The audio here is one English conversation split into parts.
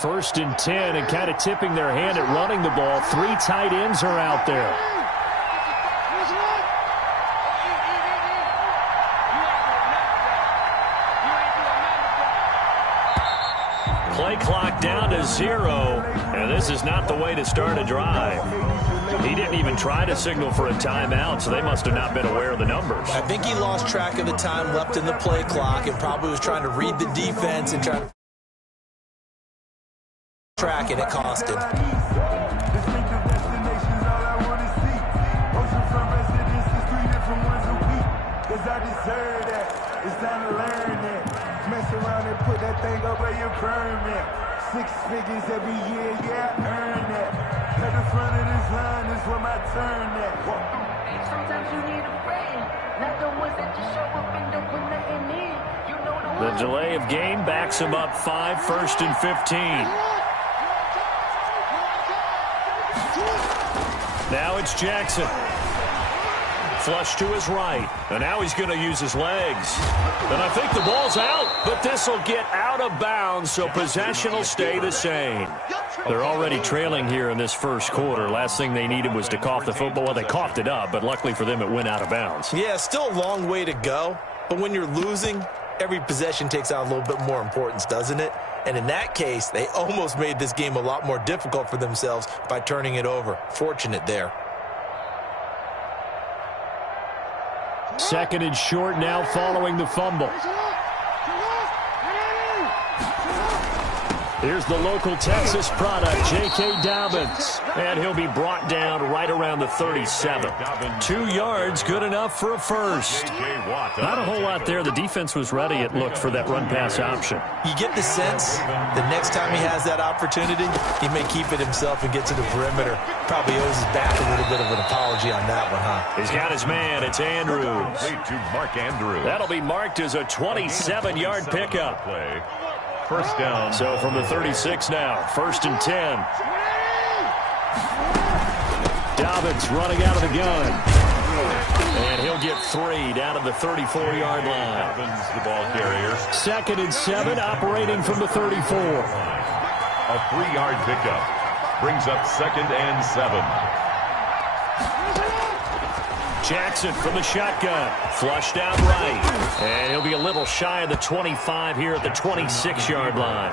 First and 10, and kind of tipping their hand at running the ball. 3 tight ends are out there. Play clock down to 0, and this is not the way to start a drive. He didn't even try to signal for a timeout, so they must have not been aware of the numbers. I think he lost track of the time left in the play clock and probably was trying to read the defense and try to track, and it cost him. It's time to learn that. Mess around and put that thing up where you permit. 6 figures every year, yeah, earn that. At the front of this line is where my turn at. Sometimes you need a friend, not the ones that just show up and don't put nothing in. You know the delay of game backs him up 5, 1st and 15. Now it's Jackson. Flush to his right. And now he's going to use his legs. And I think the ball's out, but this will get out of bounds, so possession will stay the same. They're already trailing here in this first quarter. Last thing they needed was to cough the football. Well, they coughed it up, but luckily for them, it went out of bounds. Yeah, still a long way to go. But when you're losing, every possession takes on a little bit more importance, doesn't it? And in that case, they almost made this game a lot more difficult for themselves by turning it over. Fortunate there. Second and short now following the fumble. Here's the local Texas product, J.K. Dobbins. And he'll be brought down right around the 37. 2 yards, good enough for a first. Not a whole lot there. The defense was ready, it looked, for that run-pass option. You get the sense the next time he has that opportunity, he may keep it himself and get to the perimeter. Probably owes his back a little bit of an apology on that one, huh? He's got his man. It's Andrews. To Mark Andrews. That'll be marked as a 27-yard pickup. First down. So from the 36 now, 1st and 10. Dobbins running out of the gun. And he'll get 3 down to the 34-yard line. Dobbins, the ball carrier. 2nd and 7, operating from the 34. A 3-yard pickup. Brings up 2nd and 7. Jackson from the shotgun. Flushed out right. And he'll be a little shy of the 25 here at the 26-yard line.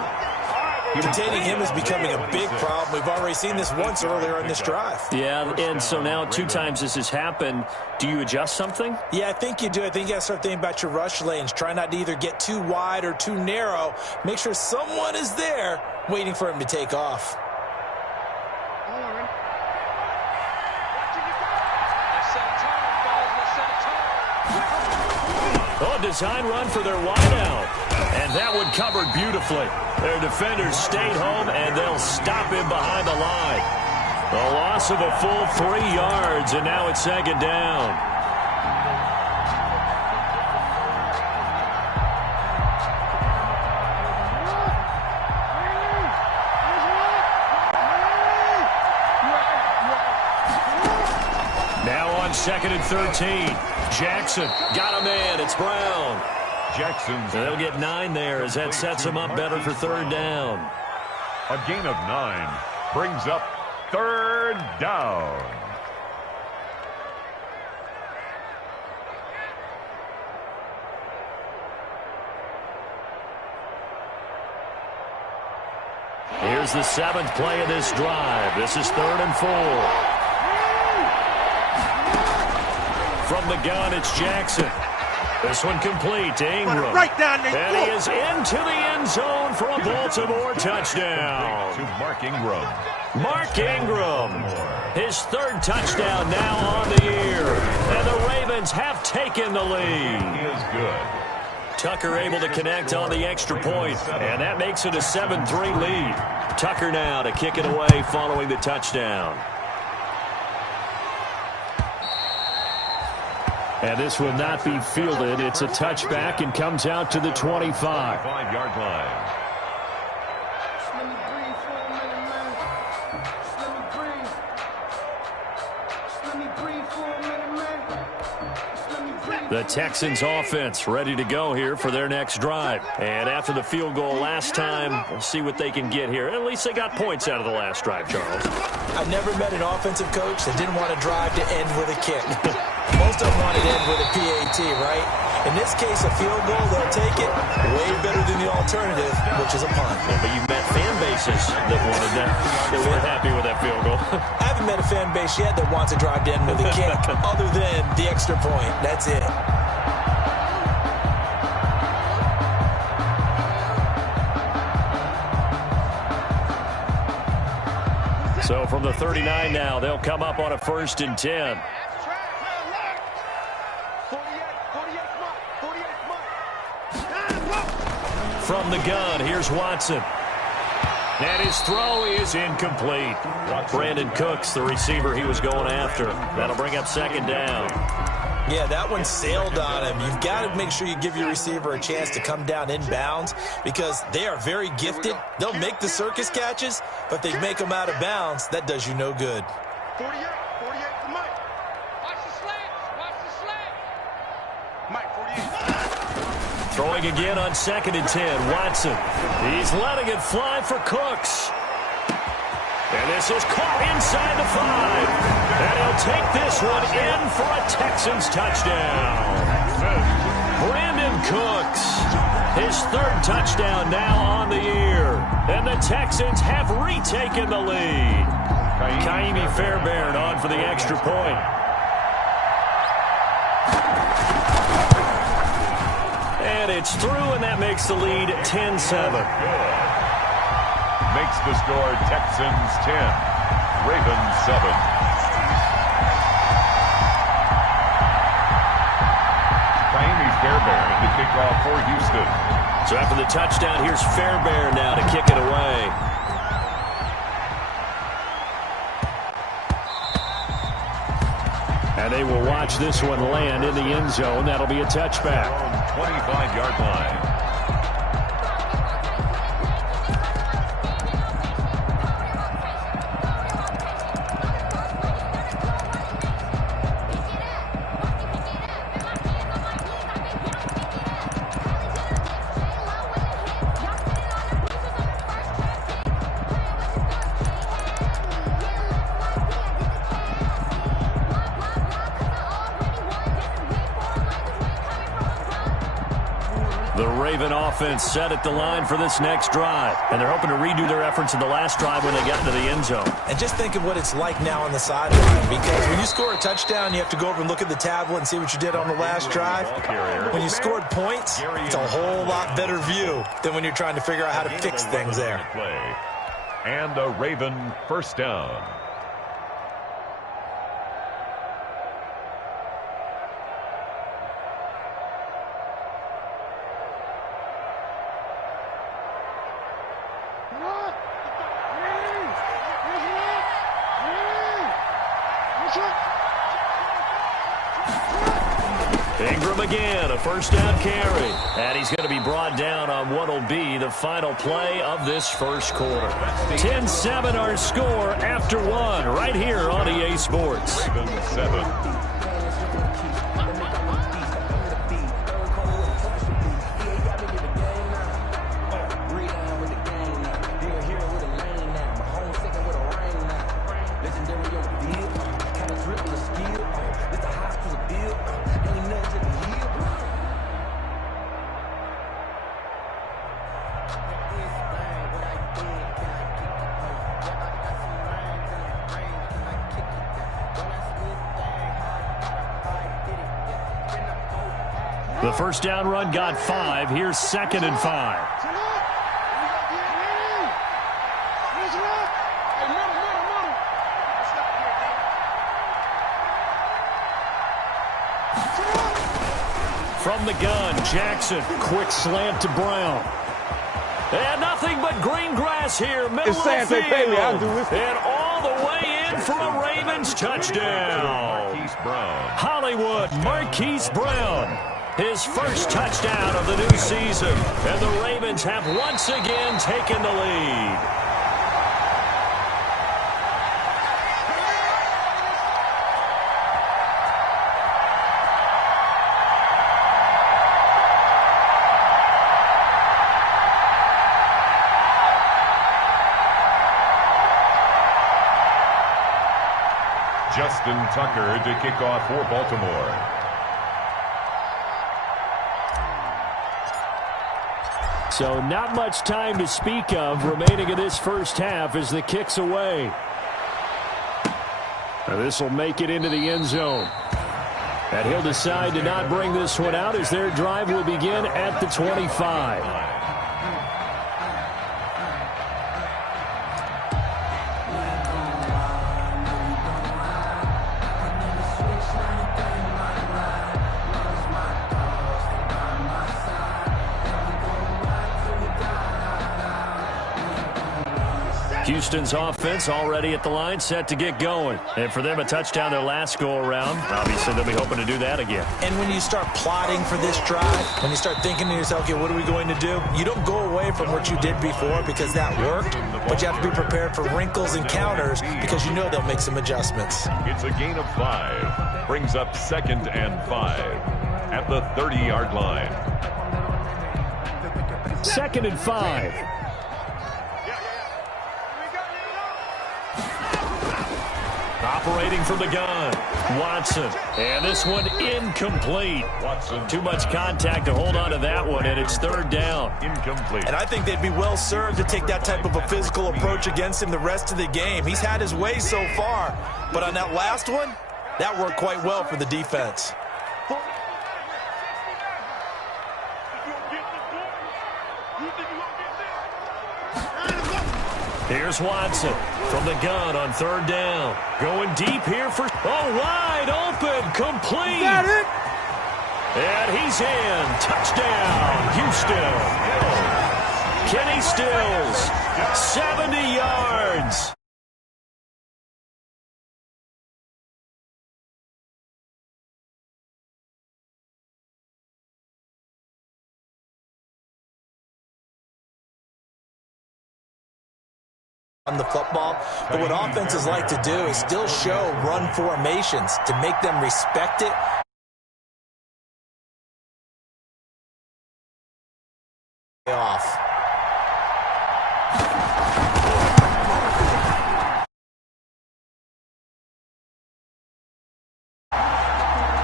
Containing him is becoming a big problem. We've already seen this once earlier in this drive. Yeah, and so now 2 times this has happened. Do you adjust something? Yeah, I think you do. I think you got to start thinking about your rush lanes. Try not to either get too wide or too narrow. Make sure someone is there waiting for him to take off. Oh, design run for their wideout. And that one covered beautifully. Their defenders stayed home, and they'll stop him behind the line. A loss of a full 3 yards, and now it's 2nd down. Now on 2nd and 13. Jackson got a man. It's Brown. Jackson's. They'll get 9 there as that sets them up better for 3rd down. A gain of 9 brings up 3rd down. Here's the 7th play of this drive. This is 3rd and 4. From the gun, it's Jackson. This one complete to Ingram. Right down there. And he is into the end zone for a Baltimore touchdown. To Mark Ingram. Mark Ingram. His 3rd touchdown now on the year. And the Ravens have taken the lead. He is good. Tucker able to connect on the extra point, and that makes it a 7-3 lead. Tucker now to kick it away following the touchdown. And this will not be fielded. It's a touchback and comes out to the 25. 5-yard line. The Texans offense ready to go here for their next drive. And after the field goal last time, we'll see what they can get here. At least they got points out of the last drive, Charles. I've never met an offensive coach that didn't want to drive to end with a kick. Most of them want to end with a PAT, right? In this case, a field goal, they'll take it way better than the alternative, which is a punt. Yeah, but you've met fan bases that wanted that, that weren't happy with that field goal. I haven't met a fan base yet that wants a drive to end with a kick other than the extra point. That's it. So from the 39 now, they'll come up on a 1st and 10. From the gun, here's Watson. And his throw is incomplete. Brandon Cooks, the receiver he was going after. That'll bring up 2nd down. Yeah, that one sailed on him. You've got to make sure you give your receiver a chance to come down inbounds because they are very gifted. They'll make the circus catches, but they make them out of bounds. That does you no good. 48 to Mike. Watch the slant. Mike, 48. Throwing again on 2nd and 10. Watson. He's letting it fly for Cooks. And this is caught inside the 5. And he'll take this one in for a Texans touchdown. Brandon Cooks, his 3rd touchdown now on the year. And the Texans have retaken the lead. Kaimi Fairbairn on for the extra point. And it's through, and that makes the lead 10-7. Makes the score Texans 10, Ravens 7. Kaimi Fairbairn to kick off for Houston. So after the touchdown, here's Fairbairn now to kick it away. And they will watch this one land in the end zone. That'll be a touchback. 25-yard line. The Raven offense set at the line for this next drive. And they're hoping to redo their efforts in the last drive when they got into the end zone. And just think of what it's like now on the sideline. Because when you score a touchdown, you have to go over and look at the tablet and see what you did on the last drive. When you scored points, it's a whole lot better view than when you're trying to figure out how to fix things there. And a Raven 1st down. Ingram again, a 1st down carry. And he's going to be brought down on what will be the final play of this 1st quarter. 10-7 our score after 1 right here on EA Sports. Ravens 7. The 1st down run got 5. Here's 2nd and 5. From the gun, Jackson. Quick slant to Brown. And nothing but green grass here, middle of the field. And all the way in for a Ravens touchdown. Hollywood Marquise Brown. His first touchdown of the new season. And the Ravens have once again taken the lead. Justin Tucker to kick off for Baltimore. So not much time to speak of remaining in this first half as the kick's away. This will make it into the end zone. And he'll decide to not bring this one out as their drive will begin at the 25. Houston's offense already at the line, set to get going. And for them, a touchdown their last go-around. Obviously, they'll be hoping to do that again. And when you start plotting for this drive, when you start thinking to yourself, okay, what are we going to do? You don't go away from what you did before because that worked, but you have to be prepared for wrinkles and counters because you know they'll make some adjustments. It's a gain of 5. Brings up 2nd and 5 at the 30-yard line. 2nd and 5. Operating from the gun, Watson. And this one incomplete. Watson. Too much contact to hold on to that one, and it's 3rd down. Incomplete. And I think they'd be well served to take that type of a physical approach against him the rest of the game. He's had his way so far, but on that last one, that worked quite well for the defense. Here's Watson from the gun on 3rd down. Going deep here for, wide open, complete. Got it. And he's in. Touchdown, Houston. Kenny Stills, 70 yards. On the football, but what offenses like to do is still show run formations to make them respect it. Off.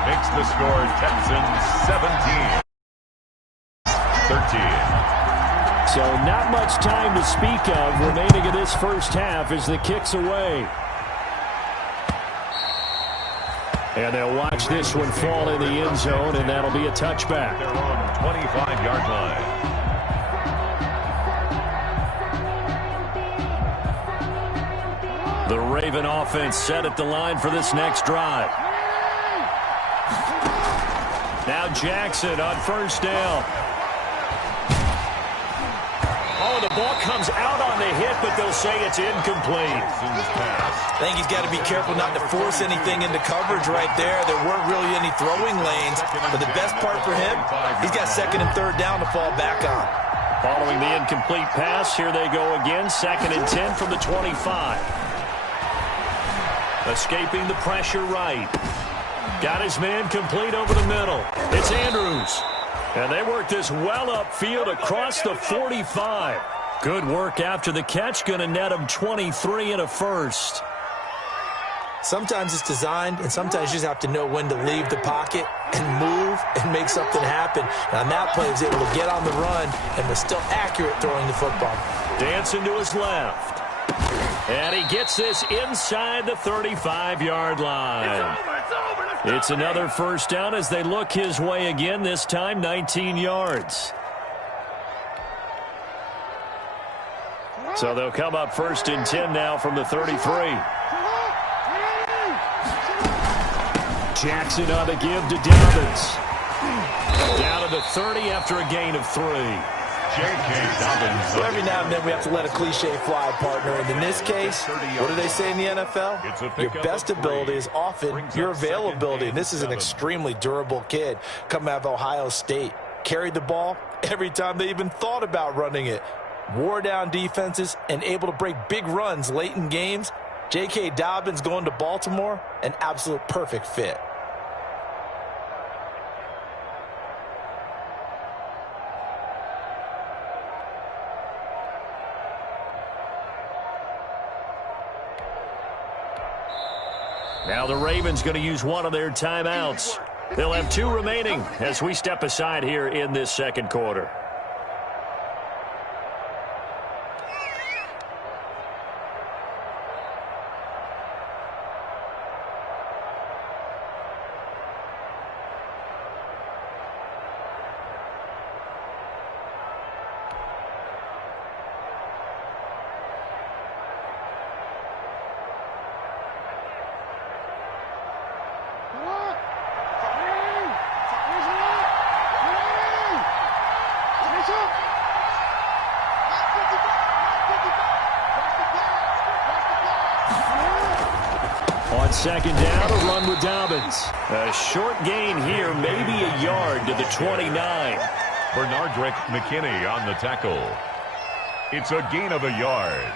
Makes the score Texans 17-13. So not much time to speak of remaining in this first half as the kick's away. And they'll watch this one fall in the end zone, and that'll be a touchback. They're on 25-yard line. The Raven offense set at the line for this next drive. Now Jackson on 1st down. Oh, the ball comes out on the hit, but they'll say it's incomplete. I think he's got to be careful not to force anything into coverage right there. There weren't really any throwing lanes, but the best part for him, he's got 2nd and 3rd down to fall back on. Following the incomplete pass, here they go again, 2nd and 10 from the 25. Escaping the pressure right. Got his man complete over the middle. It's Andrews. And they work this well upfield across the 45. Good work after the catch. Going to net him 23 and a first. Sometimes it's designed, and sometimes you just have to know when to leave the pocket and move and make something happen. And on that play, he was able to get on the run and was still accurate throwing the football. Dancing to his left. And he gets this inside the 35-yard line. It's another first down as they look his way again, this time 19 yards. So they'll come up 1st and 10 now from the 33. Jackson on the give to Dobbins. Down to the 30 after a gain of 3. J.K. Dobbins. So every now and then we have to let a cliche fly, partner. And in this case, what do they say in the NFL? Your best ability is often your availability. And this is an extremely durable kid coming out of Ohio State. Carried the ball every time they even thought about running it. Wore down defenses and able to break big runs late in games. J.K. Dobbins going to Baltimore, an absolute perfect fit. Now the Ravens going to use one of their timeouts. They'll have 2 remaining as we step aside here in this second quarter. On second down, a run with Dobbins. A short gain here, maybe a yard to the 29. Bernardrick McKinney on the tackle. It's a gain of a yard.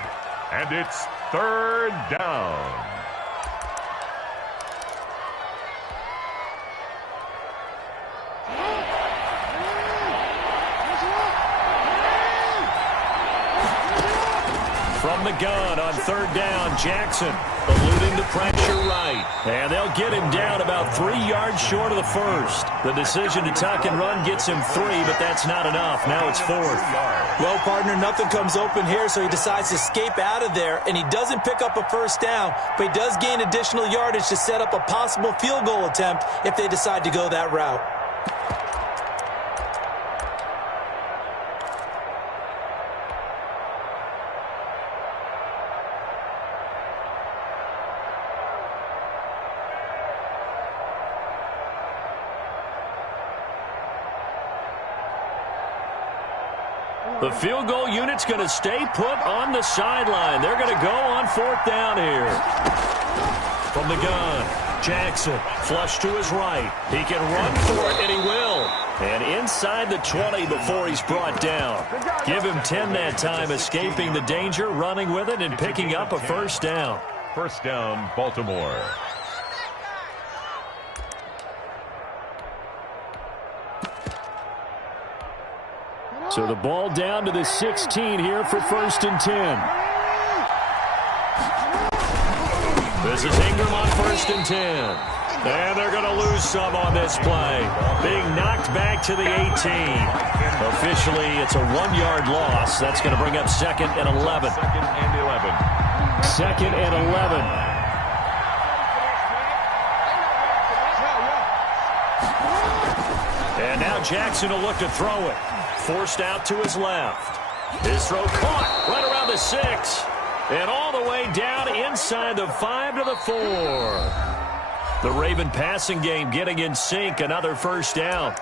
And it's 3rd down. From the gun on 3rd down, Jackson eluding the pressure right. And they'll get him down about 3 yards short of the first. The decision to tuck and run gets him 3, but that's not enough. Now it's 4th. Well, partner, nothing comes open here, so he decides to escape out of there, and he doesn't pick up a first down, but he does gain additional yardage to set up a possible field goal attempt if they decide to go that route. The field goal unit's going to stay put on the sideline. They're going to go on 4th down here. From the gun, Jackson, flush to his right. He can run for it, and he will. And inside the 20 before he's brought down. Give him 10 that time, escaping the danger, running with it, and picking up a first down. First down, Baltimore. So the ball down to the 16 here for 1st and 10. This is Ingram on 1st and 10. And they're going to lose some on this play. Being knocked back to the 18. Officially, it's a 1-yard loss. That's going to bring up 2nd and 11. 2nd and 11. 2nd and 11. And now Jackson will look to throw it. Forced out to his left. His throw caught right around the 6. And all the way down inside the 5 to the 4. The Raven passing game getting in sync. Another first down.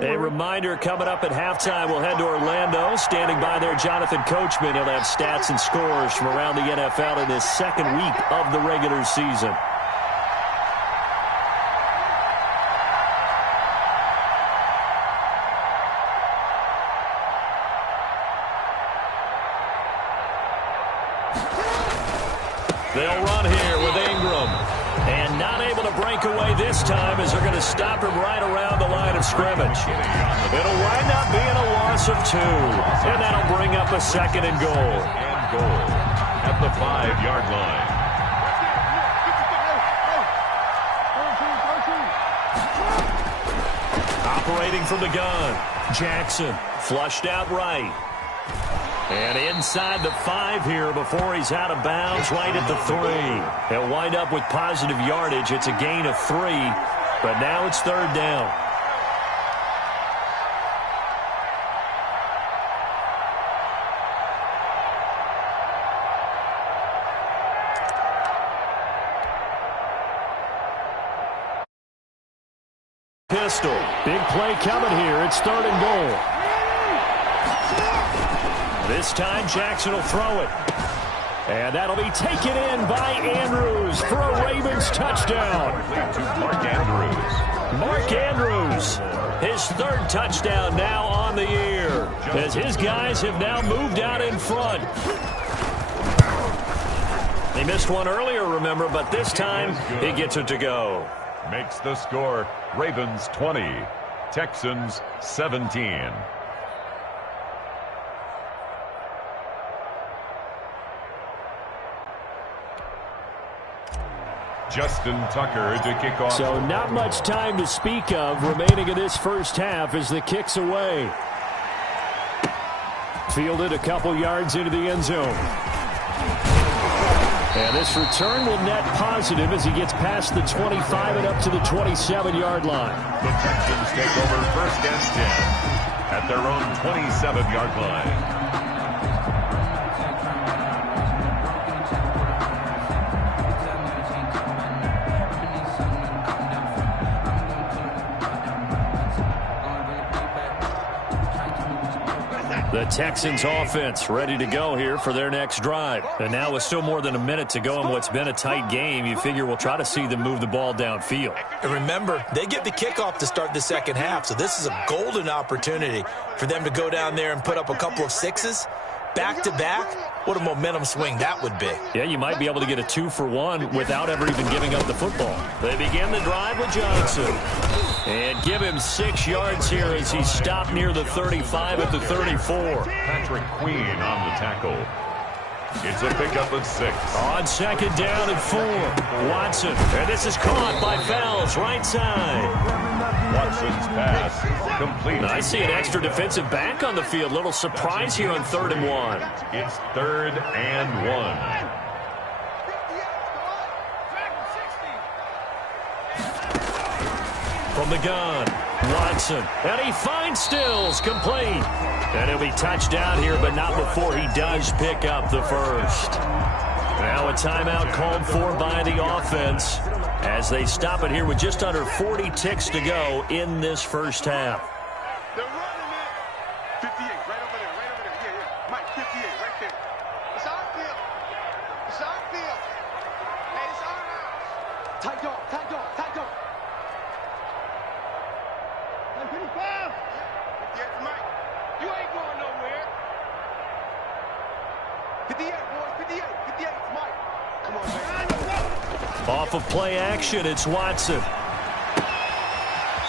A reminder coming up at halftime. We'll head to Orlando. Standing by there, Jonathan Coachman. He'll have stats and scores from around the NFL in this second week of the regular season. They'll run here with Ingram. And not able to break away this time as they're going to stop him right around the line of scrimmage. It'll wind up being a loss of 2. And that'll bring up a 2nd and goal. And goal at the 5-yard line. Operating from the gun. Jackson flushed out right. And inside the 5 here before he's out of bounds right at the 3. He'll wind up with positive yardage. It's a gain of 3, but now it's 3rd down. pistol. Big play coming here. It's 3rd and goal. This time Jackson will throw it. And that'll be taken in by Andrews for a Ravens touchdown. Mark Andrews. Mark Andrews, his 3rd touchdown now on the year, as his guys have now moved out in front. He missed one earlier, remember, but this time he gets it to go. Makes the score Ravens 20, Texans 17. Justin Tucker to kick off. So not much time to speak of remaining in this first half as the kick's away. Fielded a couple yards into the end zone. And this return will net positive as he gets past the 25 and up to the 27-yard line. The Texans take over 1st and 10 at their own 27-yard line. The Texans offense ready to go here for their next drive. And now with still more than a minute to go in what's been a tight game, you figure we'll try to see them move the ball downfield. And remember, they get the kickoff to start the second half, so this is a golden opportunity for them to go down there and put up a couple of sixes back-to-back. What a momentum swing that would be. Yeah, you might be able to get a 2-for-1 without ever even giving up the football. They begin the drive with Johnson. And give him 6 yards here as he stopped near the 35 at the 34. Patrick Queen on the tackle. It's a pickup of 6. On 2nd down and 4. Watson. And this is caught by Fells, right side. Watson's pass complete. I see an extra defensive back on the field. Little surprise here on 3rd and 1. It's 3rd and 1. From the gun, Watson. And he finds Stills, complete. And he'll be touchdown here, but not before he does pick up the first. Now a timeout called for by the offense as they stop it here with just under 40 ticks to go in this first half. They're running it. 58, right over there, right over there. Yeah. Mike, 58, right there. It's our field. It's our field. Hey, it's our house. Tight dog, tight dog, tight dog. Hey, 55. 58 Mike. You ain't going nowhere. 58, boys, 58. 58 Mike. Come on, man. Off of play action, it's Watson.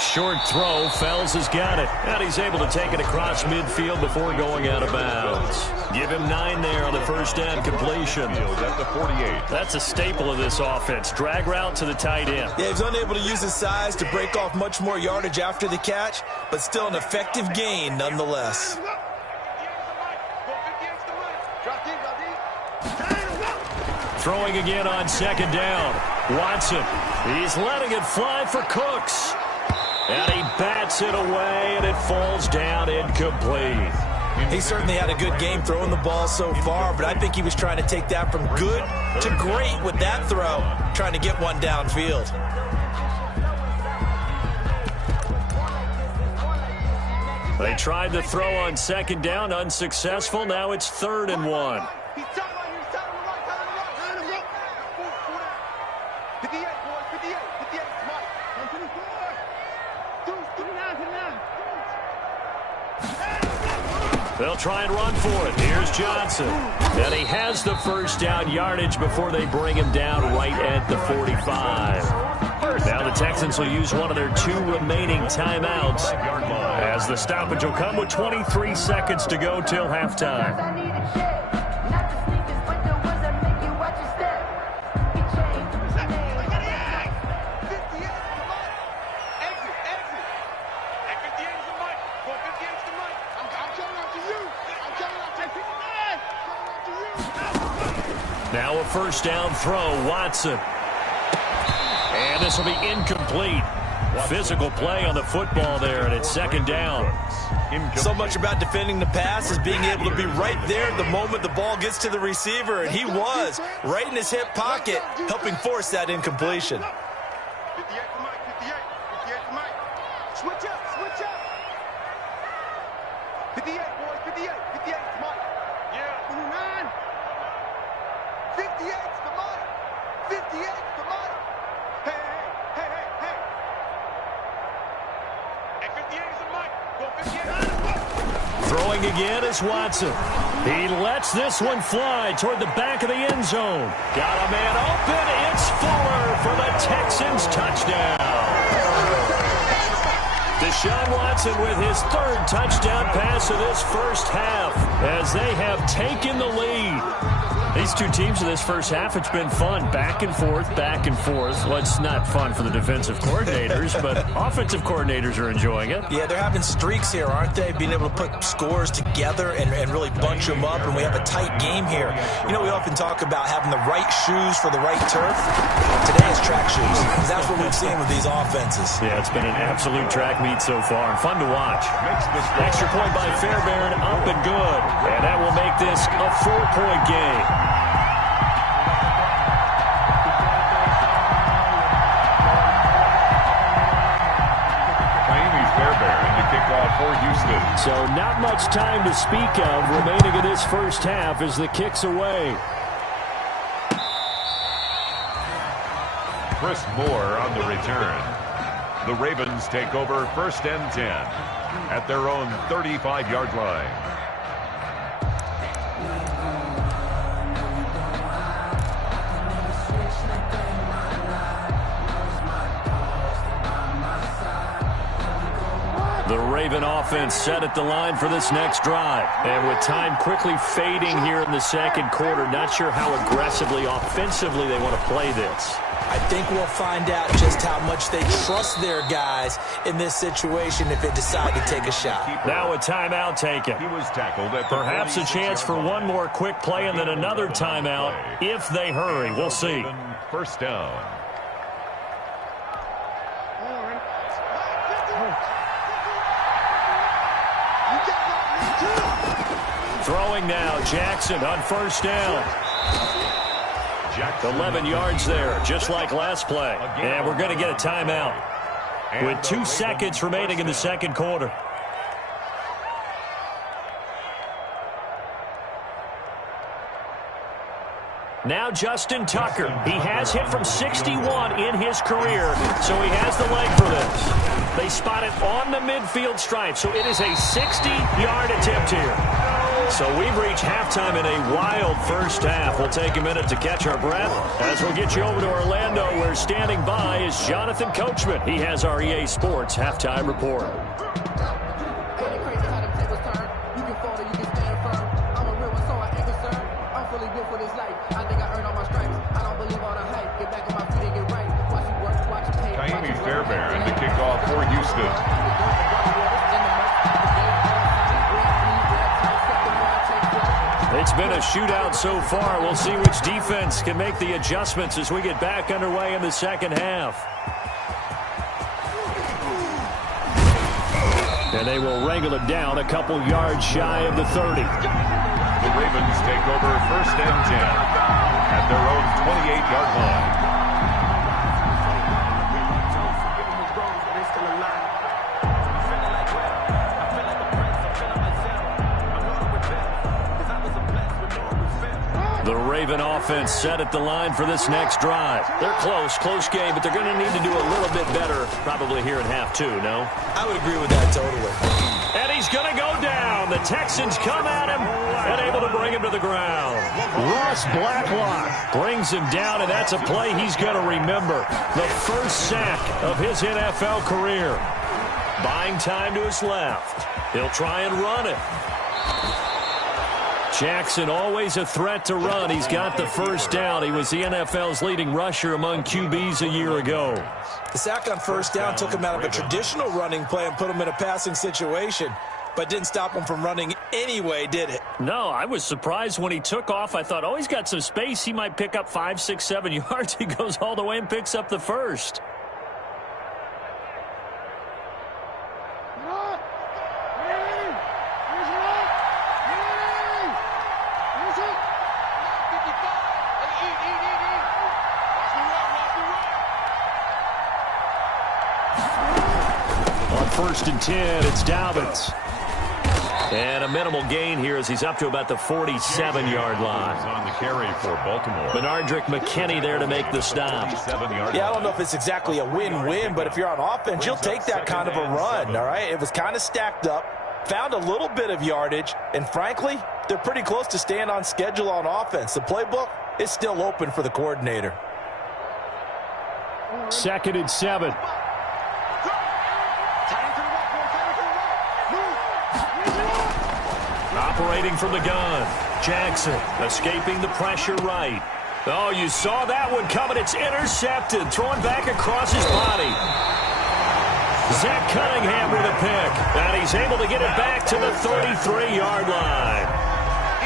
Short throw, Fells has got it. And he's able to take it across midfield before going out of bounds. Give him 9 there on the first down completion. At the 48. That's a staple of this offense. Drag route to the tight end. Yeah, he's unable to use his size to break off much more yardage after the catch, but still an effective gain nonetheless. Throwing again on 2nd down. Watson. He's letting it fly for Cooks. And he bats it away, and it falls down incomplete. He certainly had a good game throwing the ball so far, but I think he was trying to take that from good to great with that throw, trying to get one downfield. They tried to throw on 2nd down, unsuccessful. Now it's 3rd and 1. They'll try and run for it. Here's Johnson. And he has the first down yardage before they bring him down right at the 45. Now the Texans will use one of their 2 remaining timeouts as the stoppage will come with 23 seconds to go till halftime. Now a first down throw, Watson. And this will be incomplete. Physical play on the football there, and it's 2nd down. So much about defending the pass is being able to be right there the moment the ball gets to the receiver, and he was right in his hip pocket, helping force that incompletion. 58 for Mike, 58 for Mike. again is Watson. He lets this one fly toward the back of the end zone. Got a man open. It's Fuller for the Texans touchdown. Deshaun Watson with his third touchdown pass of this first half as they have taken the lead. These two teams in this first half, it's been fun. Back and forth, back and forth. Well, it's not fun for the defensive coordinators, but offensive coordinators are enjoying it. Yeah, they're having streaks here, aren't they? Being able to put scores together and really bunch them up, and we have a tight game here. You know, we often talk about having the right shoes for the right turf. Today is track shoes, because that's what we've seen with these offenses. Yeah, it's been an absolute track meet so far, and fun to watch. Extra point by Fairbairn, up and good. And that will make this a 4-point game. For Houston. So not much time to speak of remaining in this first half as the kick's away. Chris Moore on the return. The Ravens take over 1st and 10 at their own 35-yard line. The Raven offense set at the line for this next drive. And with time quickly fading here in the second quarter, not sure how aggressively, offensively they want to play this. I think we'll find out just how much they trust their guys in this situation if they decide to take a shot. Now a timeout taken. He was tackled at perhaps a chance for one more quick play and then another timeout if they hurry. We'll see. 1st down. Throwing now, Jackson on 1st down. 11 yards there, just like last play. And we're going to get a timeout with 2 seconds remaining in the second quarter. Now Justin Tucker. He has hit from 61 in his career, so he has the leg for this. They spot it on the midfield stripe, so it is a 60-yard attempt here. So we've reached halftime in a wild first half. We'll take a minute to catch our breath as we'll get you over to Orlando, where standing by is Jonathan Coachman. He has our EA Sports halftime report. Fairbairn to kick off for Houston. It's been a shootout so far. We'll see which defense can make the adjustments as we get back underway in the second half. And they will wrangle it down a couple yards shy of the 30. The Ravens take over 1st and 10 at their own 28-yard line. The Raven offense set at the line for this next drive. They're close game, but they're going to need to do a little bit better probably here in half 2, no? I would agree with that totally. And he's going to go down. The Texans come at him and able to bring him to the ground. Ross Blacklock brings him down, and that's a play he's going to remember. The first sack of his NFL career. Buying time to his left. He'll try and run it. Jackson always a threat to run. He's got the first down. He was the NFL's leading rusher among QBs a year ago. The sack on 1st down took him out of a traditional running play and put him in a passing situation, but didn't stop him from running anyway, did it? No, I was surprised when he took off. I thought, oh, he's got some space. He might pick up 5, 6, 7 yards. He goes all the way and picks up the first. On 1st and 10, it's Dobbins. And a minimal gain here as he's up to about the 47-yard line. On the carry for Baltimore. Benardrick McKinney there to make the stop. Yeah, I don't know if it's exactly a win-win, but if you're on offense, you'll take that kind of a run, all right? It was kind of stacked up. found a little bit of yardage, and frankly, they're pretty close to staying on schedule on offense. The playbook is still open for the coordinator. 2nd and 7. Operating from the gun. Jackson escaping the pressure right. Oh, you saw that one coming. It's intercepted. Throwing back across his body. Zach Cunningham with a pick. And he's able to get it back to the 33-yard line.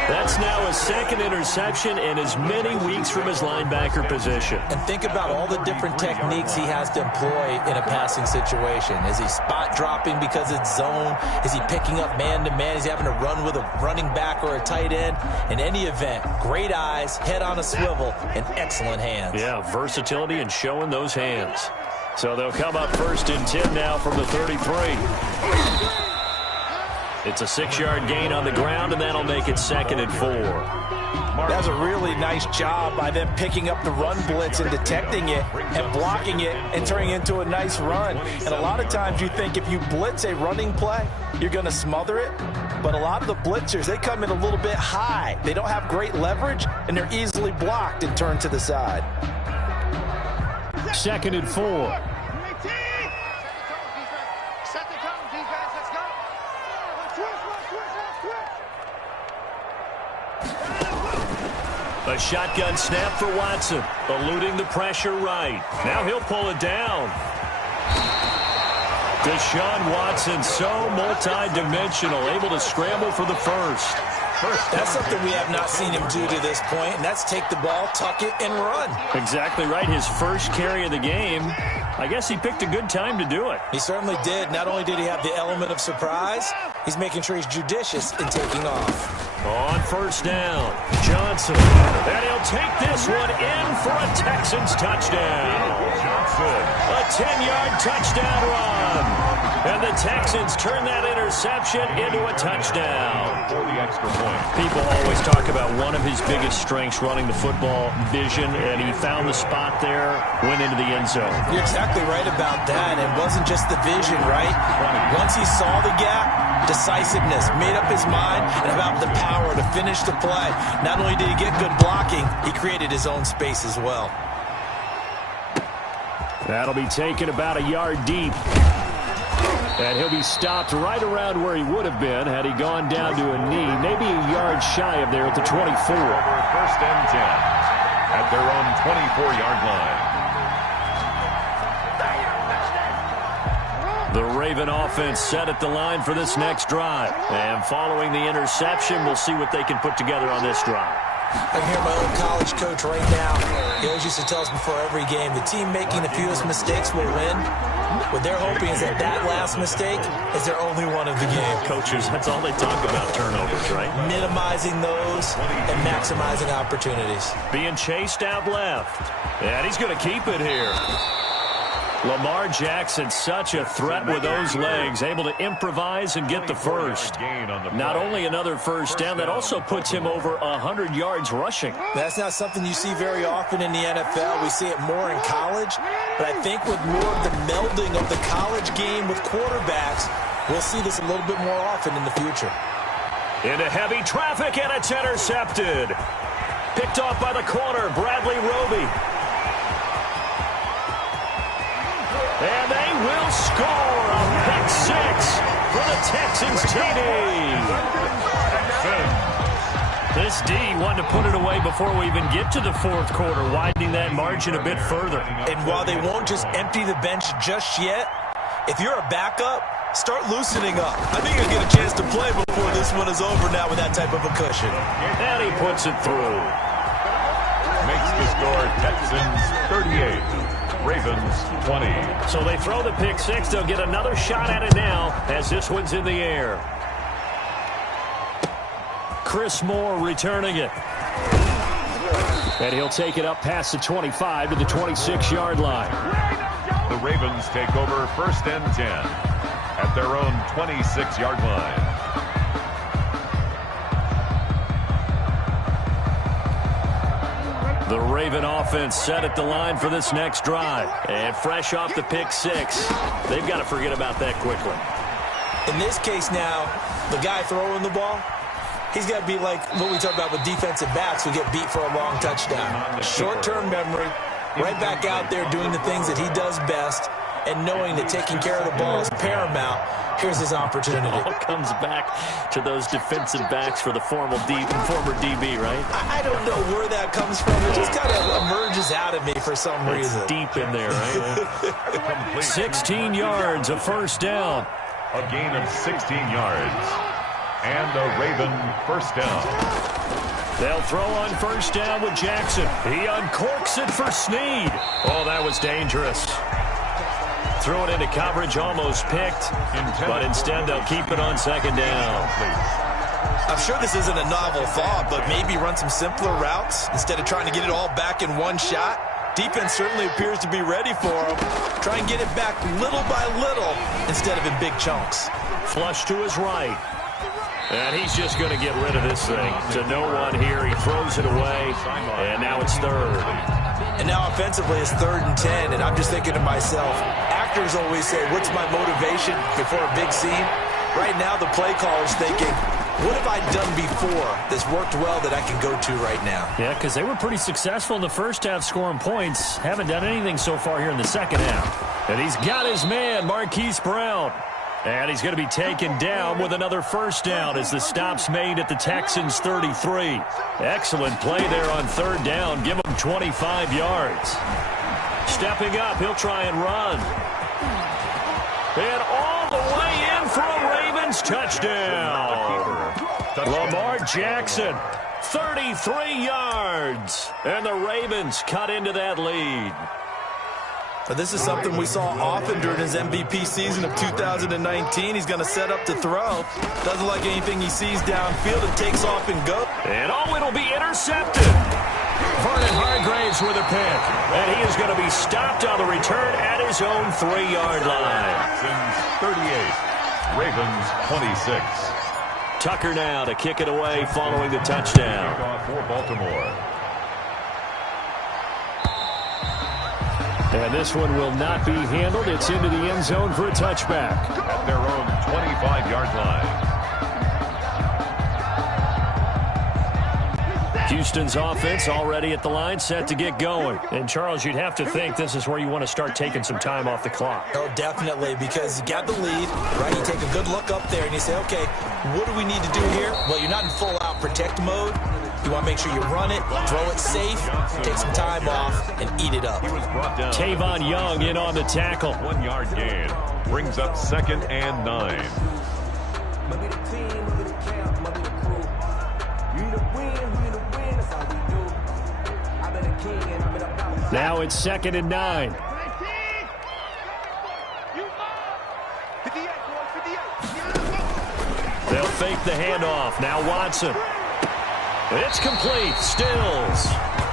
That's now his 2nd interception in as many weeks from his linebacker position. And think about all the different techniques he has to employ in a passing situation. Is he spot dropping because it's zone? Is he picking up man-to-man? Is he having to run with a running back or a tight end? In any event, great eyes, head on a swivel, and excellent hands. Yeah, versatility and showing those hands. So they'll come up 1st and 10 now from the 33. It's a 6-yard gain on the ground, and that'll make it 2nd and 4. That's a really nice job by them picking up the run blitz and detecting it and blocking it and turning it into a nice run. And a lot of times you think if you blitz a running play, you're going to smother it. But a lot of the blitzers, they come in a little bit high. They don't have great leverage, and they're easily blocked and turned to the side. 2nd and 4. A shotgun snap for Watson, eluding the pressure right. Now he'll pull it down. Deshaun Watson, so multi-dimensional, able to scramble for the first. That's something we have not seen him do to this point, and that's take the ball, tuck it, and run. Exactly right. His first carry of the game. I guess he picked a good time to do it. He certainly did. Not only did he have the element of surprise, he's making sure he's judicious in taking off. On 1st down, Johnson. And he'll take this one in for a Texans touchdown. Johnson. A 10-yard touchdown run. And the Texans turn that interception into a touchdown. For the extra point. People always talk about one of his biggest strengths, running the football, vision, and he found the spot there, went into the end zone. You're exactly right about that. It wasn't just the vision, right? Once he saw the gap, decisiveness, made up his mind, and about the power to finish the play. Not only did he get good blocking, he created his own space as well. That'll be taken about a yard deep. And he'll be stopped right around where he would have been had he gone down to a knee, maybe a yard shy of there at the 24. 1st and 10 at their own 24-yard line. The Raven offense set at the line for this next drive. And following the interception, we'll see what they can put together on this drive. I can hear my old college coach right now. He always used to tell us before every game, the team making the fewest mistakes will win. What they're hoping is that that last mistake is their only one of the game. Coaches, that's all they talk about, turnovers, right? Minimizing those and maximizing opportunities. Being chased out left. And he's going to keep it here. Lamar Jackson, such a threat with those legs, able to improvise and get the first. Not only another first down, that also puts him over 100 yards rushing. That's not something you see very often in the NFL. We see it more in college, but I think with more of the melding of the college game with quarterbacks, we'll see this a little bit more often in the future. Into heavy traffic, and it's intercepted. Picked off by the corner, Bradley Roby. And they will score a pick six for the Texans TD. This D wanted to put it away before we even get to the 4th quarter, widening that margin a bit further. And while they won't just empty the bench just yet, if you're a backup, start loosening up. I think you'll get a chance to play before this one is over now with that type of a cushion. And he puts it through. Makes the score Texans 38. Ravens 20. So they throw the pick six. They'll get another shot at it now as this one's in the air. Chris Moore returning it. And he'll take it up past the 25 to the 26-yard line. The Ravens take over 1st and 10 at their own 26-yard line. The Raven offense set at the line for this next drive. And fresh off the pick six, they've got to forget about that quickly. In this case now, The guy throwing the ball, he's got to be like what we talk about with defensive backs who get beat for a long touchdown. Short-term memory, right back out there doing the things that he does best, and knowing that taking care of the ball is paramount. Here's his opportunity. It all comes back to those defensive backs for the former DB, right? I don't know where that comes from. It just kind of emerges out of me for some reason. It's deep in there, right? 16 yards, a first down. A gain of 16 yards. And a Raven first down. They'll throw on first down with Jackson. He uncorks it for Snead. Oh, that was dangerous. Threw it into coverage, almost picked, but instead they'll keep it on second down. I'm sure this isn't a novel thought, but maybe run some simpler routes instead of trying to get it all back in one shot. Defense certainly appears to be ready for him. Try and get it back little by little instead of in big chunks. Flush to his right. And he's just going to get rid of this thing. To no one here. He throws it away, and now it's third. And now offensively it's 3rd and 10, and I'm just thinking to myself, actors always say, what's my motivation before a big scene? Right now the play caller's thinking, what have I done before that's worked well that I can go to right now? Yeah, because they were pretty successful in the first half scoring points. Haven't done anything so far here in the second half. And he's got his man, Marquise Brown. And he's going to be taken down with another first down as the stop's made at the Texans' 33. Excellent play there on third down. Give him 25 yards. Stepping up, he'll try and run. And all the way in for a Ravens touchdown. Lamar Jackson, 33 yards. And the Ravens cut into that lead. But this is something we saw often during his MVP season of 2019. He's going to set up to throw. Doesn't like anything he sees downfield and takes off and goes. And it'll be intercepted. Vernon Hargraves with a pick. And he is going to be stopped on the return at his own 3-yard line. Texans 38, Ravens 26. Tucker now to kick it away following the touchdown. For Baltimore. And this one will not be handled. It's into the end zone for a touchback. At their own 25-yard line. Houston's offense already at the line, set to get going. And, Charles, you'd have to think this is where you want to start taking some time off the clock. Oh, definitely, because you got the lead, right? You take a good look up there and you say, okay, what do we need to do here? Well, you're not in full-out protect mode. You want to make sure you run it, throw it safe, take some time off, and eat it up. Tavon Young in on the tackle. 1-yard gain. Brings up 2nd and 9. Now it's 2nd and 9. They'll fake the handoff. Now Watson. It's complete. Stills.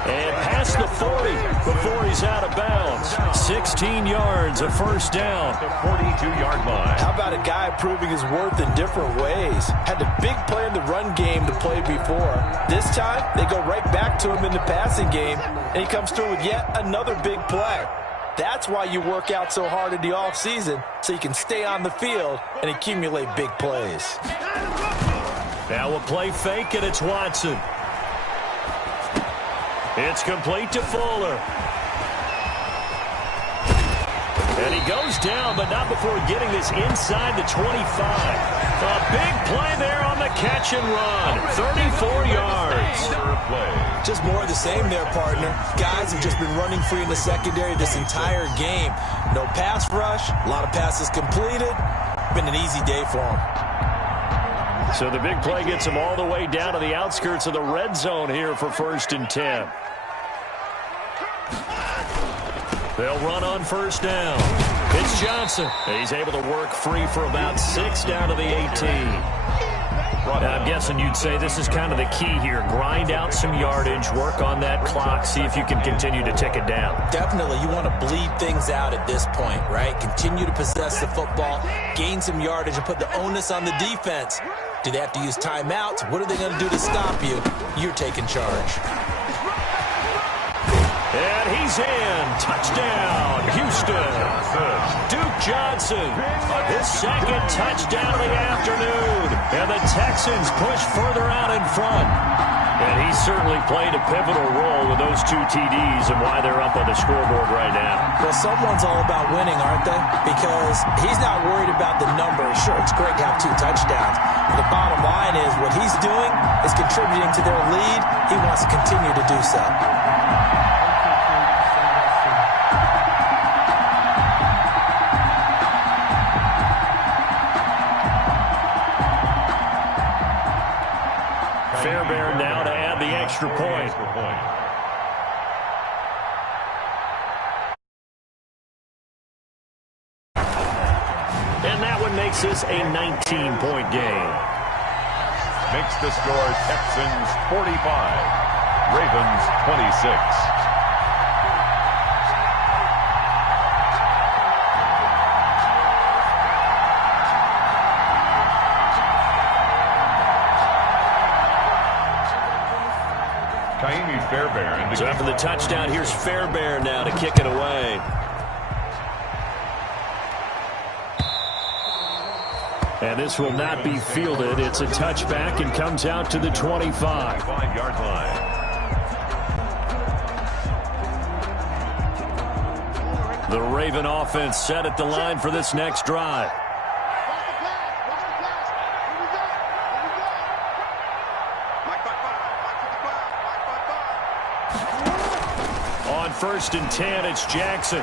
And past the 40 before he's out of bounds. 16 yards, a first down. The 42-yard line. How about a guy proving his worth in different ways? Had the big play in the run game to play before. This time, they go right back to him in the passing game, and he comes through with yet another big play. That's why you work out so hard in the offseason, so you can stay on the field and accumulate big plays. Now a play fake, and it's Watson. It's complete to Fuller. And he goes down, but not before getting this inside the 25. A big play there on the catch and run. 34 yards. Just more of the same there, partner. Guys have just been running free in the secondary this entire game. No pass rush, a lot of passes completed. Been an easy day for them. So the big play gets him all the way down to the outskirts of the red zone here for 1st and 10. They'll run on first down. It's Johnson. He's able to work free for about 6 down to the 18. Now, I'm guessing you'd say this is kind of the key here. Grind out some yardage, work on that clock, see if you can continue to tick it down. Definitely. You want to bleed things out at this point, right? Continue to possess the football, gain some yardage, and put the onus on the defense. Do they have to use timeouts? What are they going to do to stop you? You're taking charge. And he's in. Touchdown, Houston. Duke Johnson. His second touchdown of the afternoon. And the Texans push further out in front. And he certainly played a pivotal role with those 2 TDs and why they're up on the scoreboard right now. Well, someone's all about winning, aren't they? Because he's not worried about the numbers. Sure, it's great to have 2 touchdowns. But the bottom line is what he's doing is contributing to their lead. He wants to continue to do so. Fairbairn now to add the extra point. And that one makes this a 19-point game. Makes the score Texans 45, Ravens 26. Fairbairn. So after the touchdown, here's Fairbairn now to kick it away. And this will not be fielded. It's a touchback and comes out to the 25. 5-yard line. The Raven offense set at the line for this next drive. On 1st and 10, it's Jackson.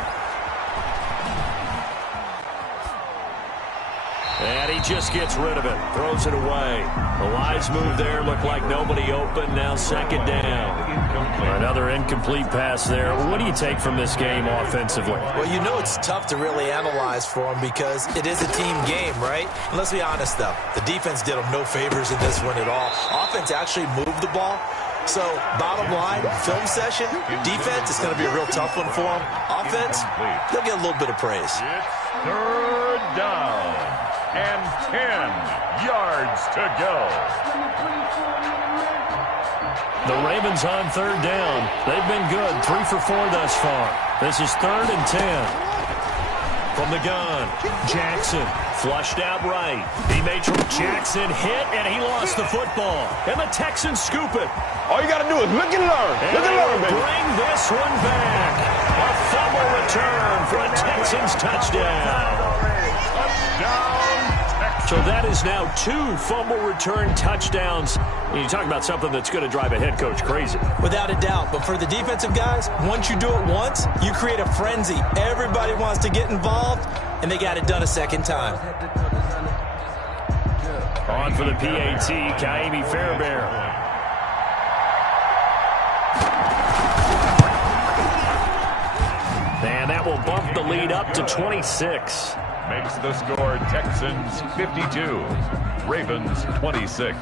And he just gets rid of it. Throws it away. The lines move there. Look like nobody open. Now 2nd down. Another incomplete pass there. What do you take from this game offensively? Well, you know it's tough to really analyze for them because it is a team game, right? And let's be honest, though. The defense did them no favors in this one at all. Offense actually moved the ball. So, bottom line, film session, defense is going to be a real tough one for them. Offense, they'll get a little bit of praise. It's 3rd down and 10 yards to go. The Ravens on 3rd down. They've been good, 3 for 4 thus far. This is 3rd and 10. From the gun, Jackson flushed out right. He made sure Jackson hit, and he lost the football. And the Texans scoop it. All you got to do is look and learn. Look and learn, baby. Bring this one back. A fumble return for a Texans touchdown. So that is now 2 fumble return touchdowns. And you talk about something that's going to drive a head coach crazy. Without a doubt. But for the defensive guys, once you do it once, you create a frenzy. Everybody wants to get involved, and they got it done a second time. On for the PAT, Kaimi Fairbairn. And that will bump the lead up to 26. Makes the score Texans 52, Ravens 26.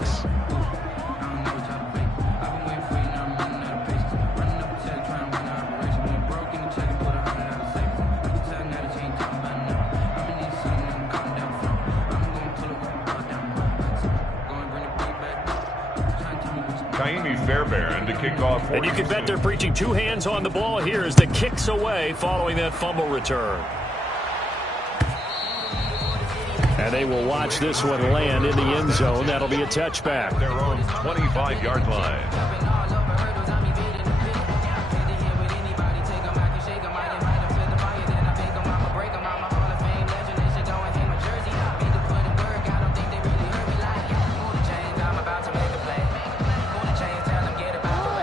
Kaimi Fairbairn to kick off. And you can bet they're preaching 2 hands on the ball here as the kicks away following that fumble return. And they will watch this one land in the end zone. That'll be a touchback. Their own 25-yard line.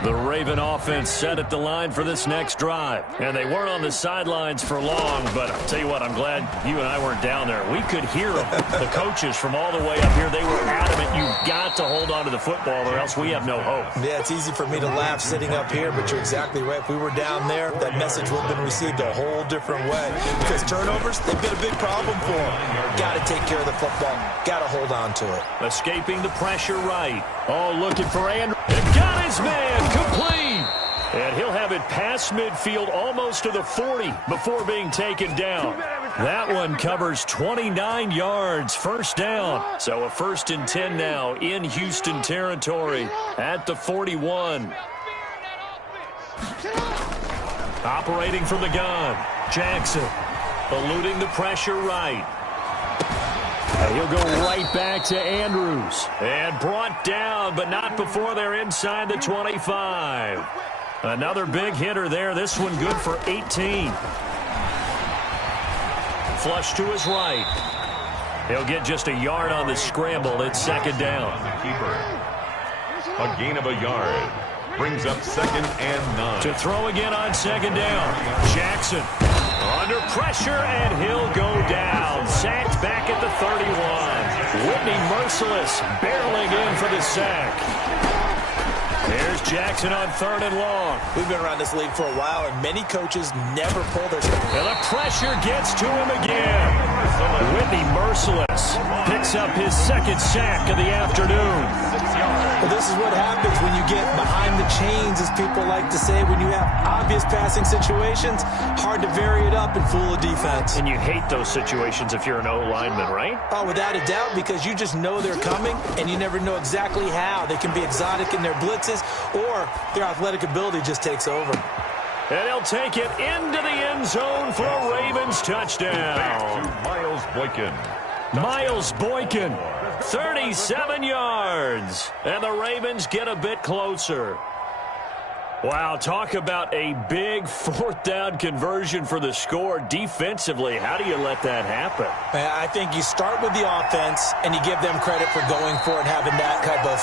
The Raven offense set at the line for this next drive. And they weren't on the sidelines for long, but I'll tell you what, I'm glad you and I weren't down there. We could hear them, the coaches from all the way up here. They were adamant, you've got to hold on to the football or else we have no hope. Yeah, it's easy for me to laugh sitting up here, but you're exactly right. If we were down there, that message would have been received a whole different way. Because turnovers, they've been a big problem for them. Got to take care of the football. Got to hold on to it. Escaping the pressure right. Oh, looking for Andrew. And got his man complete. And he'll have it past midfield almost to the 40 before being taken down. That one covers 29 yards, 1st down. So a 1st and 10 now in Houston territory at the 41. Operating from the gun, Jackson. eluding the pressure right. And he'll go right back to Andrews. And brought down, but not before they're inside the 25. Another big hitter there. This one good for 18. Flush to his right. He'll get just a yard on the scramble. It's second down. Keeper. A gain of a yard. Brings up 2nd and 9. To throw again on second down. Jackson under pressure, and he'll go down. Sacked back at the 31. Whitney Merciless barreling in for the sack. There's Jackson on 3rd and long. We've been around this league for a while, and many coaches never pull their... And the pressure gets to him again. Whitney Merciless picks up his 2nd sack of the afternoon. Well, this is what happens when you get behind the chains, as people like to say. When you have obvious passing situations, hard to vary it up and fool a defense. And you hate those situations if you're an O-lineman, right? Oh, without a doubt, because you just know they're coming, and you never know exactly how. They can be exotic in their blitzes, or their athletic ability just takes over. And he'll take it into the end zone for a Ravens touchdown. Back to Miles Boykin. Miles Boykin, 37 yards. And the Ravens get a bit closer. Wow, talk about a big 4th down conversion for the score. Defensively, how do you let that happen? I think you start with the offense, and you give them credit for going for it, having that type of,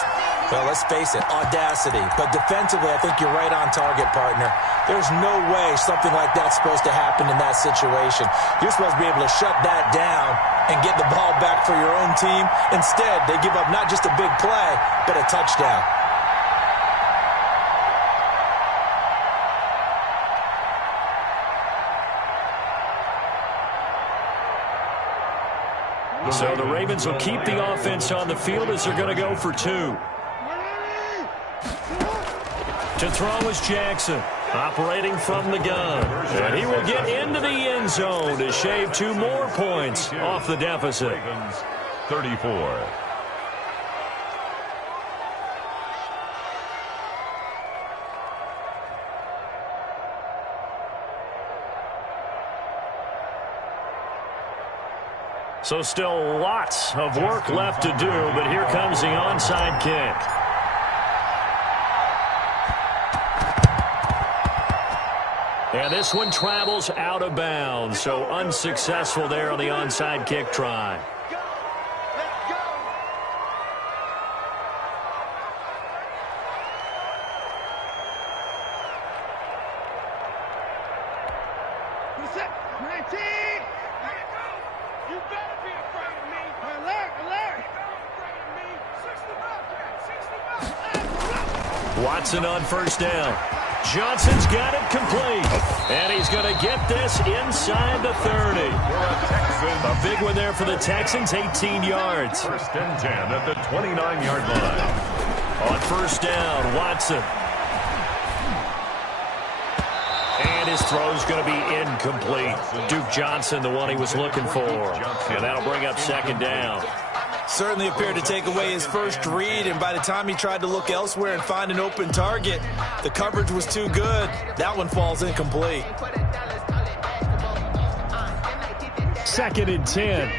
well, let's face it, audacity. But defensively, I think you're right on target, partner. There's no way something like that's supposed to happen in that situation. You're supposed to be able to shut that down and get the ball back for your own team. Instead, they give up not just a big play, but a touchdown. So the Ravens will keep the offense on the field as they're going to go for 2. To throw is Jackson, operating from the gun. And he will get into the end zone to shave 2 more points off the deficit. Ravens 34. So still lots of work left to do, but here comes the onside kick. And this one travels out of bounds, so unsuccessful there on the onside kick try. Watson on 1st down. Johnson's got it complete. And he's going to get this inside the 30. A big one there for the Texans, 18 yards. 1st and 10 at the 29-yard line. On 1st down, Watson. And his throw's going to be incomplete. Duke Johnson, the one he was looking for. And that'll bring up 2nd down. Certainly appeared to take away his first read, and by the time he tried to look elsewhere and find an open target, the coverage was too good. That one falls incomplete. 2nd and 10.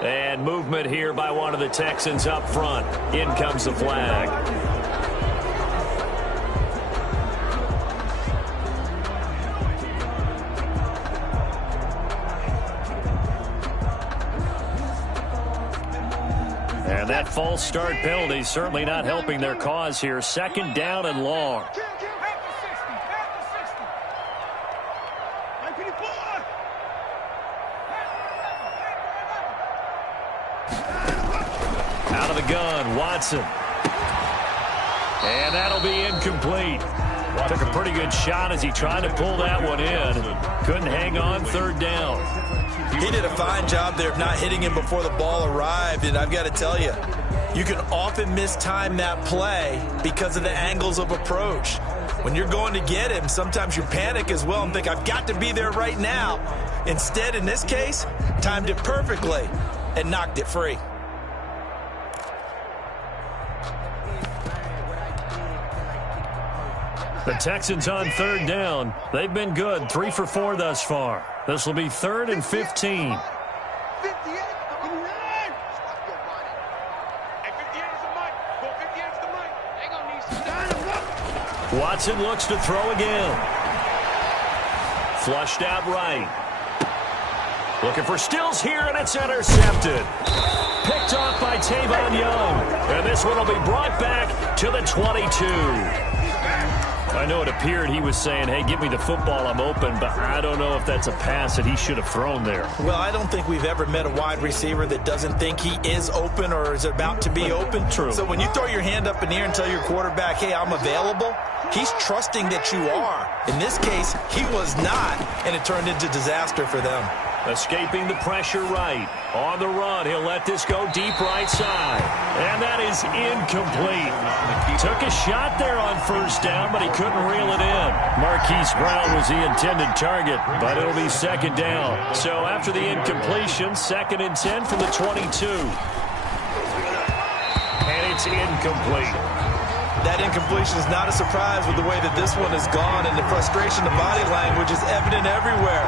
And movement here by one of the Texans up front. In comes the flag. And that false start penalty certainly not helping their cause here. 2nd down and long. Out of the gun, Watson. And that'll be incomplete. Took a pretty good shot as he tried to pull that one in. Couldn't hang on 3rd down. He did a fine job there of not hitting him before the ball arrived, and I've got to tell you, you can often mistime that play because of the angles of approach. When you're going to get him, sometimes you panic as well and think, I've got to be there right now. Instead, in this case, timed it perfectly and knocked it free. The Texans on third down. They've been good, 3 for 4 thus far. This will be 3rd and 15. Watson looks to throw again. Flushed out right. Looking for Stills here, and it's intercepted. Picked off by Tavon Young. And this one will be brought back to the 22. I know it appeared he was saying, hey, give me the football, I'm open, but I don't know if that's a pass that he should have thrown there. Well, I don't think we've ever met a wide receiver that doesn't think he is open or is about to be open. True. So when you throw your hand up in the air and tell your quarterback, hey, I'm available, he's trusting that you are. In this case, he was not, and it turned into disaster for them. Escaping the pressure right. On the run, he'll let this go deep right side. And that is incomplete. Took a shot there on first down, but he couldn't reel it in. Marquise Brown was the intended target, but it'll be second down. So after the incompletion, 2nd and 10 from the 22. And it's incomplete. That incompletion is not a surprise with the way that this one has gone, and the frustration, the body language is evident everywhere.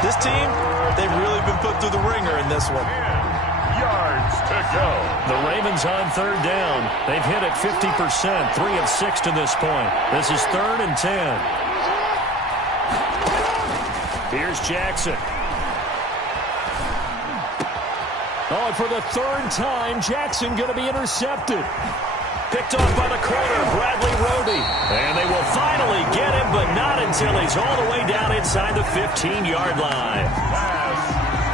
This team, they've really been put through the ringer in this one. Yards to go. The Ravens on third down. They've hit it 50%, 3 of 6 to this point. This is 3rd and 10. Here's Jackson. Oh, and for the 3rd time, Jackson going to be intercepted. Picked off by the corner, Bradley Roby. And they will finally get him, but not until he's all the way down inside the 15-yard line.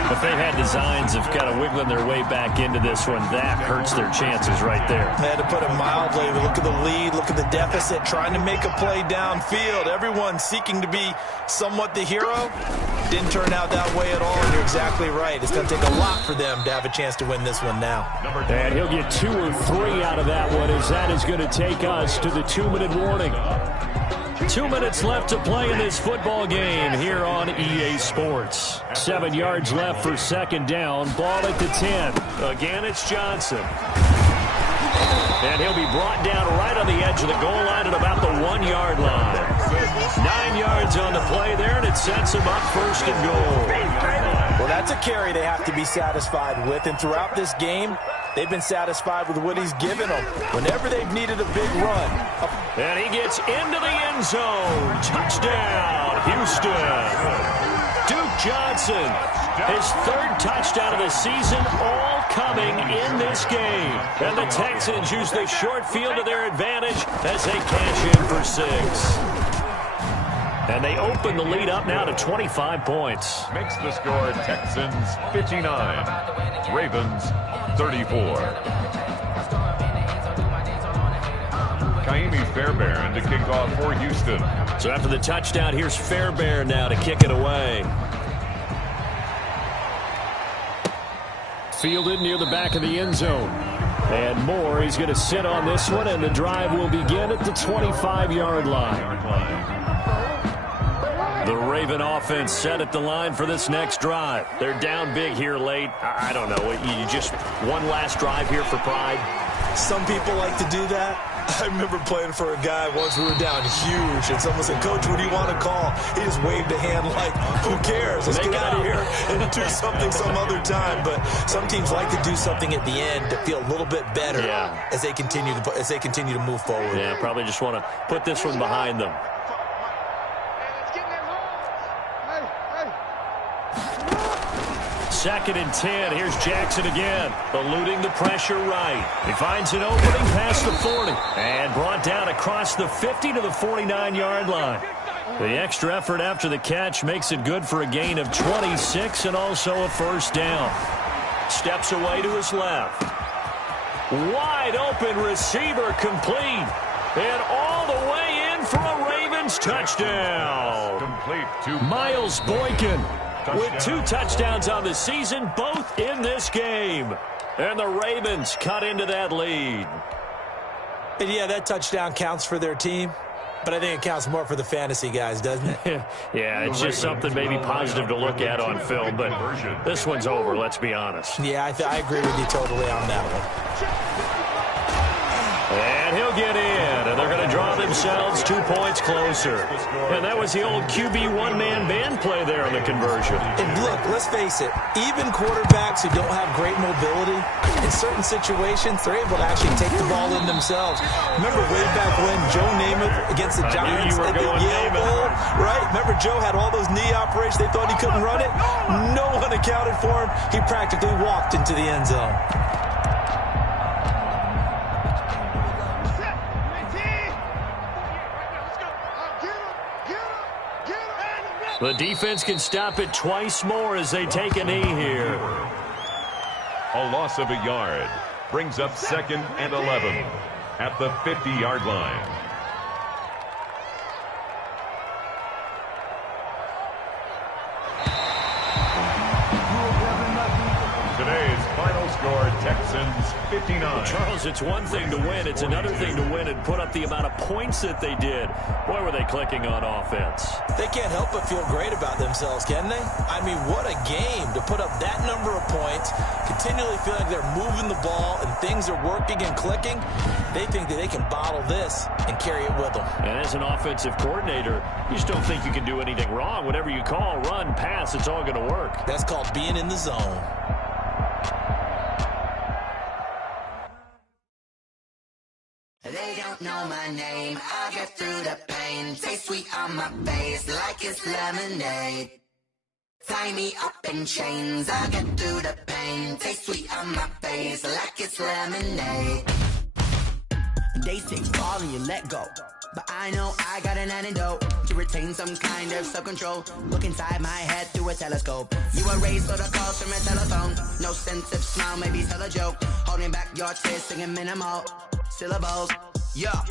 If they've had designs of kind of wiggling their way back into this one, that hurts their chances right there. To put it mildly, look at the lead, look at the deficit, trying to make a play downfield. Everyone seeking to be somewhat the hero. Didn't turn out that way at all, and you're exactly right. It's going to take a lot for them to have a chance to win this one now. And he'll get 2 or 3 out of that one, as that is going to take us to the 2-minute warning. 2 minutes left to play in this football game here on EA Sports. 7 yards left for second down. Ball at the 10. Again, it's Johnson. And he'll be brought down right on the edge of the goal line at about the 1-yard line. 9 yards on the play there, and it sets him up 1st and goal. Well, that's a carry they have to be satisfied with, and throughout this game, they've been satisfied with what he's given them. Whenever they've needed a big run. And he gets into the end zone. Touchdown, Houston. Duke Johnson, his 3rd touchdown of the season, all coming in this game. And the Texans use the short field to their advantage as they cash in for 6. And they open the lead up now to 25 points. Makes the score Texans 59, Ravens 34. Kaimi Fairbairn to kick off for Houston. So after the touchdown, here's Fairbairn now to kick it away. Fielded near the back of the end zone. And Moore, he's going to sit on this one, and the drive will begin at the 25-yard line. The Raven offense set at the line for this next drive. They're down big here late. I don't know. You just one last drive here for pride? Some people like to do that. I remember playing for a guy once. We were down huge, and someone said, Coach, what do you want to call? He just waved a hand like, who cares? Let's get out of here and do something some other time. But some teams like to do something at the end to feel a little bit better as they continue to move forward. Yeah, probably just want to put this one behind them. Second and 10. Here's Jackson again. Eluding the pressure right. He finds an opening past the 40. And brought down across the 50 to the 49-yard line. The extra effort after the catch makes it good for a gain of 26 and also a 1st down. Steps away to his left. Wide open receiver complete. And all the way in for a Ravens touchdown. Complete to Miles Boykin. With 2 touchdowns on the season, both in this game. And the Ravens cut into that lead. And yeah, that touchdown counts for their team. But I think it counts more for the fantasy guys, doesn't it? Yeah, it's just something maybe positive to look at on film, but this one's over, let's be honest. Yeah, I agree with you totally on that one. And he'll get in, and they're going to draw themselves 2 points closer. And that was the old QB one-man band play there on the conversion. And look, let's face it, even quarterbacks who don't have great mobility, in certain situations, they're able to actually take the ball in themselves. Remember way back when Joe Namath against the Giants at the Yale Bowl, right? Remember Joe had all those knee operations, they thought he couldn't run it? No one accounted for him. He practically walked into the end zone. The defense can stop it twice more as they take a knee here. A loss of a yard brings up 2nd and 11 at the 50-yard line. Today's final score, Texans 59. Charles, it's one thing to win. It's another thing to win and put up the amount of points that they did. Boy, were they clicking on offense. They can't help but feel great about themselves, can they? I mean, what a game to put up that number of points, continually feel like they're moving the ball and things are working and clicking. They think that they can bottle this and carry it with them. And as an offensive coordinator, you just don't think you can do anything wrong. Whatever you call, run, pass, it's all going to work. That's called being in the zone. They don't know my name, I'll get through the pain. Taste sweet on my face like it's lemonade. Tie me up in chains, I'll get through the pain. Taste sweet on my face like it's lemonade. They say fall and you let go, but I know I got an antidote to retain some kind of self-control. Look inside my head through a telescope. You erase all the calls from a telephone. No sense of smile, maybe tell a joke. Holding back your tears, singing minimal syllables. Yeah,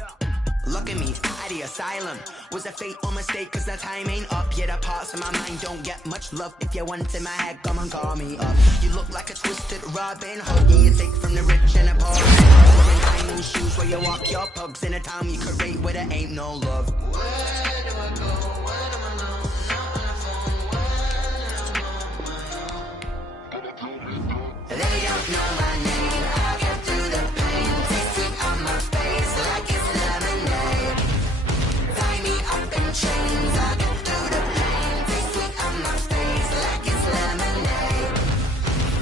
look at me, at the asylum. Was a fate or mistake, cause the time ain't up. Yet the parts of my mind don't get much love. If you want in my head, come and call me up. You look like a twisted Robin Hood. You take from the rich and the poor. Wearing diamond shoes where you walk your pugs in a town you could rate where there ain't no love. Where do I go? Where do I know? They don't know my name. I'll get through the pain. Taste sweet on my face like it's lemonade. Tie me up in chains. I'll get through the pain. Taste sweet on my face like it's lemonade.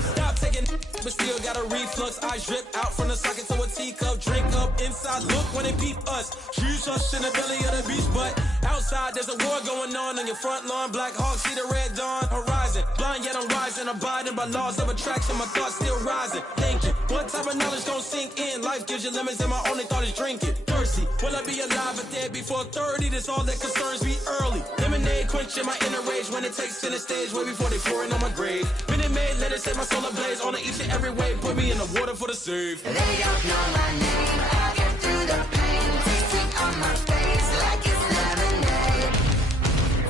Stop taking, but still got a reflux. I drip out from the socket to a teacup. Drink up inside. Look when they peep us. Shoes us in the belly of the beach, but outside there's a war going on your front lawn. Black Hawk see the red dawn horizon. Blind yet I'm rising, abiding by laws of attraction. My thoughts still rising. Thinking, what type of knowledge don't sink in? Life gives you limits, and my only thought is drinking. Thirsty, will I be alive or dead before 30? That's all that concerns me early. Lemonade quenching my inner rage when it takes center stage, way before they pour it on my grave. Minute Maid, let it set my soul ablaze on each and every way. Put me in the water for the save. They don't know my name. I'll get through the pain. Taste sweet on my face like it's lemonade.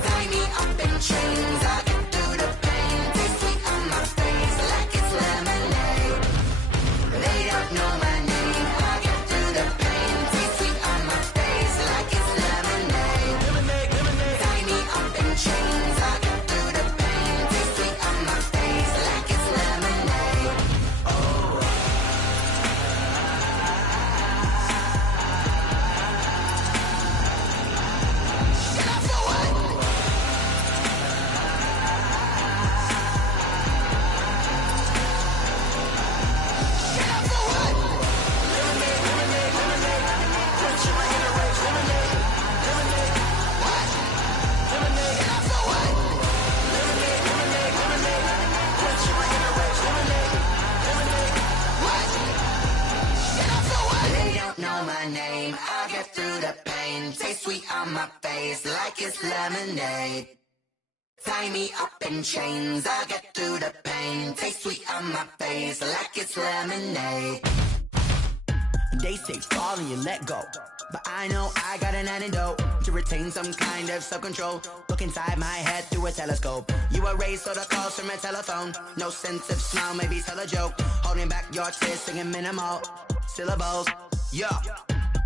Tie me up in chains. I'll get through the pain. Taste sweet on my face like it's lemonade. They don't know my name. I'll get through the pain. Taste sweet on my face like it's lemonade. Lemonade, lemonade. Tie me up in chains. I'll get through the pain. Taste sweet on my face like it's lemonade. Oh. Get up for what? Get up for what? Lemonade, lemonade, lemonade. Quenching my inner rage. Lemonade, lemonade. What? Lemonade, Get up for what? lemonade, lemonade, lemonade. Quenching my inner rage. Lemonade, lemonade. What? Get up for what? They don't know my name. I'll get through the pain. Taste sweet on my face like it's lemonade. Tie me up in chains. I'll get through the pain. Taste sweet on my face like it's lemonade. They say fall and you let go, but I know I got an antidote to retain some kind of self-control. Look inside my head through a telescope. You erase all the calls from a telephone. No sense of smile, maybe tell a joke. Holding back your tears, singing minimal syllables. Yeah,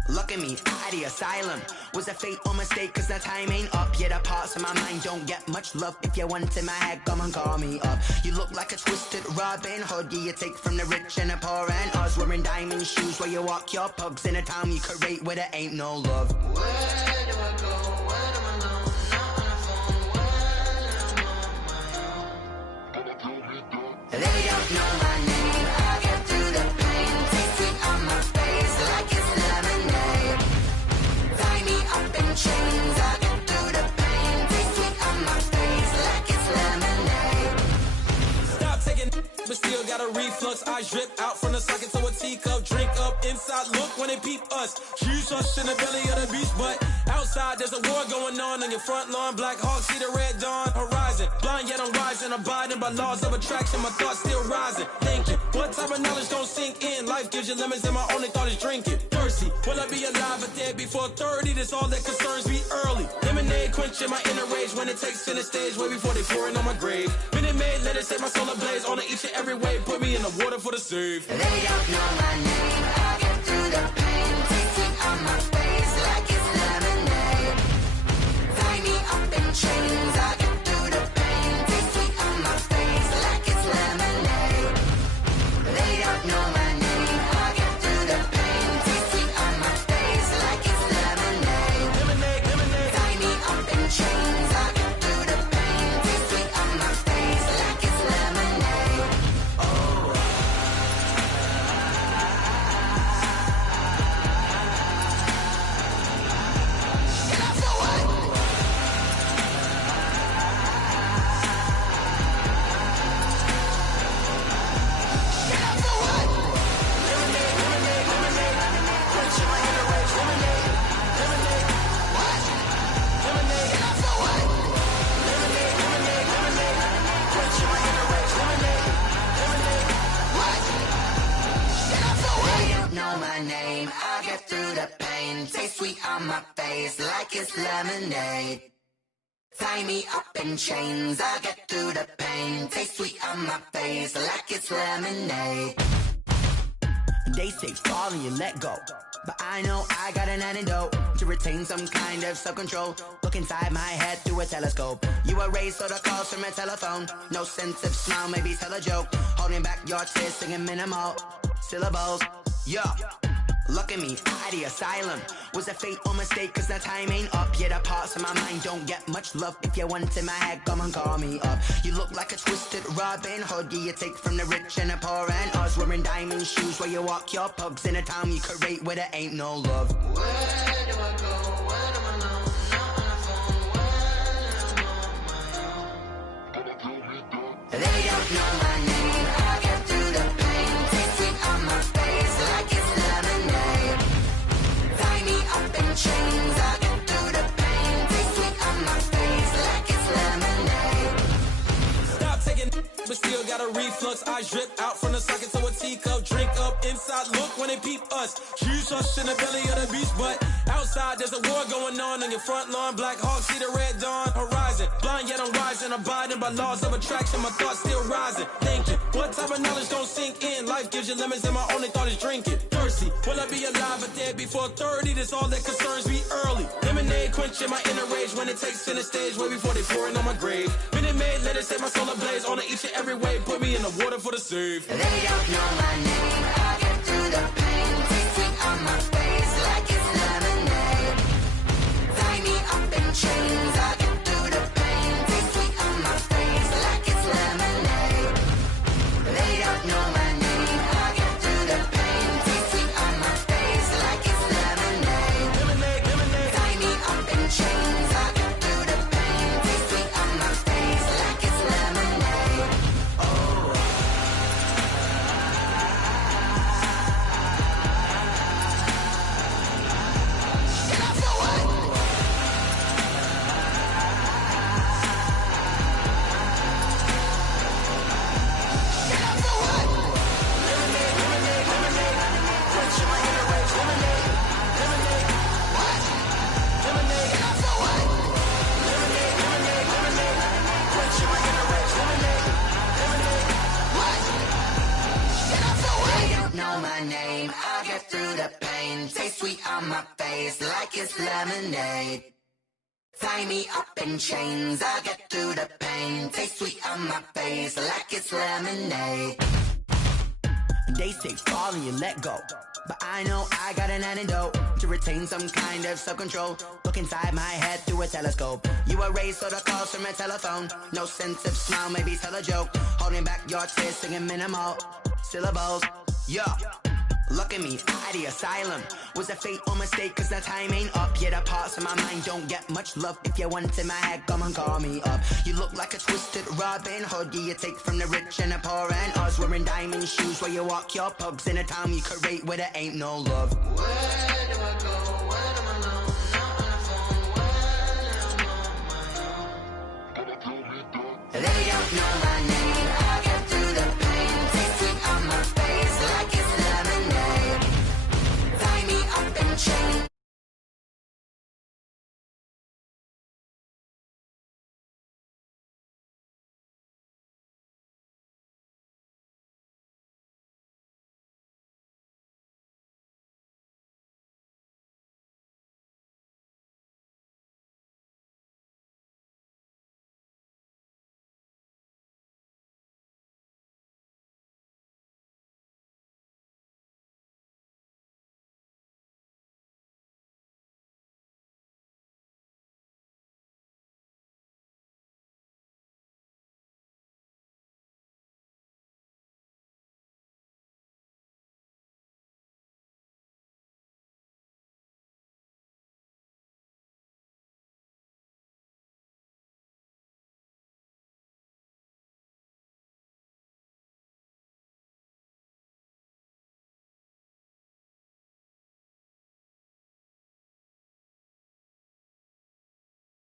Look at me, out the asylum. Was a fate or mistake, cause the time ain't up. Yet the parts of my mind don't get much love. If you want in my head, come and call me up. You look like a twisted Robin Hood. Yeah, you take from the rich and the poor and us. Wearing diamond shoes where you walk your pugs. In a town you create where there ain't no love. Where do I go? Where do I know? Not on the phone, when I'm on my own. They don't know my name. I get through the pain. Taste sweet on my face like it's lemonade. Tie me up in chains. I get through the pain. Taste sweet on my face like it's lemonade. Stop taking but still got a reflux. I drip out from the socket to a teacup. Drink up inside, look when they peep us. Shoes us in the belly of the beast, but outside there's a war going on your front lawn. Black Hawk, see the red dawn horizon. Blind yet I'm rising, abiding by laws of attraction. My thoughts still rising, thinking what type of knowledge don't sink in? Life gives you lemons and my only thought is drinking. Thirsty, will I be alive or dead before 30? That's all that concerns me early. Lemonade quenching my inner rage when it takes center stage way before they pour it on my grave. Minute Maid, let it set my soul ablaze on each and every way. Put me in the water for the save. They don't know my name. I get through the pain. Taste sweet on my face like it's lemonade. Tie me up in chains. I get through the pain. Taste sweet on my face like it's lemonade. They don't know my name. I get through the pain. Taste sweet on my face like it's lemonade. Lemonade, lemonade. Tie me up in chains. I get through the pain. Taste sweet on my face like it's lemonade. I get through the pain. Taste sweet on my face like it's lemonade. Tie me up in chains. I get through the pain. Taste sweet on my face like it's lemonade. They say fall and you let go, but I know I got an antidote to retain some kind of self-control. Look inside my head through a telescope. You erase all the calls from a telephone. No sense of smile, maybe tell a joke. Holding back your tears, singing minimal syllables. Yeah. Look at me, out the asylum. Was a fate or mistake, cause the time ain't up. Yet the parts of my mind don't get much love. If you want in my head, come and call me up. You look like a twisted Robin Hood. Yeah, you take from the rich and the poor and us. Wearing diamond shoes where you walk your pugs. In a town you create where there ain't no love. Where do I go? Where do I know? Not on the phone, when I'm on my own. They don't know my name. I get through the pain. Taste sweet on my face like it's lemonade. Tie me up in chains. I get through the pain. Taste sweet on my face like it's lemonade. Stop taking but still got a reflux. I drip out from the socket to a teacup. Drink up inside, look when they peep us. Shoes us in the belly of the beast, but outside there's a war going on your front lawn. Black Hawk, see the red dawn horizon. Blind yet I'm rising, abiding by laws of attraction. My thoughts still rising, thinking what type of knowledge don't sink in? Life gives you lemons and my only thought is drinking. Thirsty, will I be alive or dead before 30? That's all that concerns me early. Lemonade quenching my inner rage when it takes center stage way before they pour it on my grave. Minute Maid, let it set my soul ablaze on each and every way. Put me in the water for the save. They don't know my name. I get through the pain. Taste sweet on my face like it's lemonade. Tie me up in chains. I get through the pain. Taste sweet on my face like it's lemonade. They don't know my name. I get through the pain. Taste sweet on my face like it's lemonade. Lemonade, lemonade. Tie me up in chains. I get through the pain. Taste sweet on my face like it's lemonade. know my name. I'll get through the pain. Taste sweet on my face like it's lemonade. Tie me up in chains. I'll get through the pain. Taste sweet on my face like it's lemonade. They say fall and you let go, but I know I got an antidote to retain some kind of self-control. Look inside my head through a telescope. You erase all the calls from a telephone. No sense of smile, maybe tell a joke. Holding back your tears, singing minimal syllables. Yeah, look at me, at the asylum. Was a fate or mistake, cause the time ain't up. Yet the parts of my mind don't get much love. If you want in my head, come and call me up. You look like a twisted Robin Hood. You take from the rich and the poor and us. Wearing diamond shoes where you walk your pugs in a town you create where there ain't no love. Where do I go? Where am I alone? Not on the phone. Where am I on my own? They don't know my